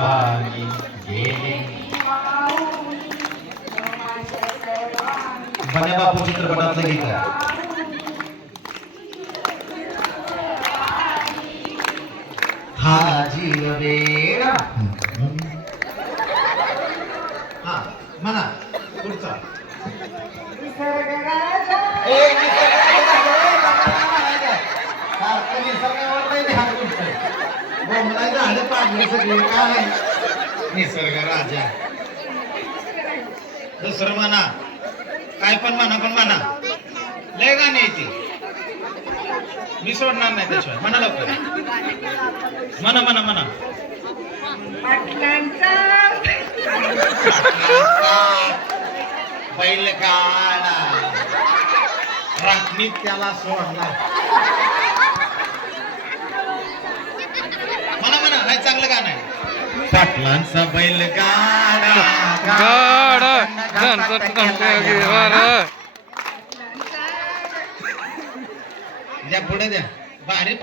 सर्वांनी गेले बन्या बापू चित्रपटातलं गीत आहे हा जीव वेडा. हा म्हणा पुढचा. बोंबलायचं झाडं पाडली सगळी काय? निसर्ग राजा. दुसरं म्हणा. काय पण म्हणा पण म्हणा. लय गाणी येते मी सोडणार नाही त्याशिवाय म्हणा लवकर. म्हणा म्हणा म्हणा. बैलगाडा. राखणीत त्याला सोडला नाही चांगलं गाणं आहे. पाटलांचा बैलगाडा गाड द्या पुढे द्या. भारी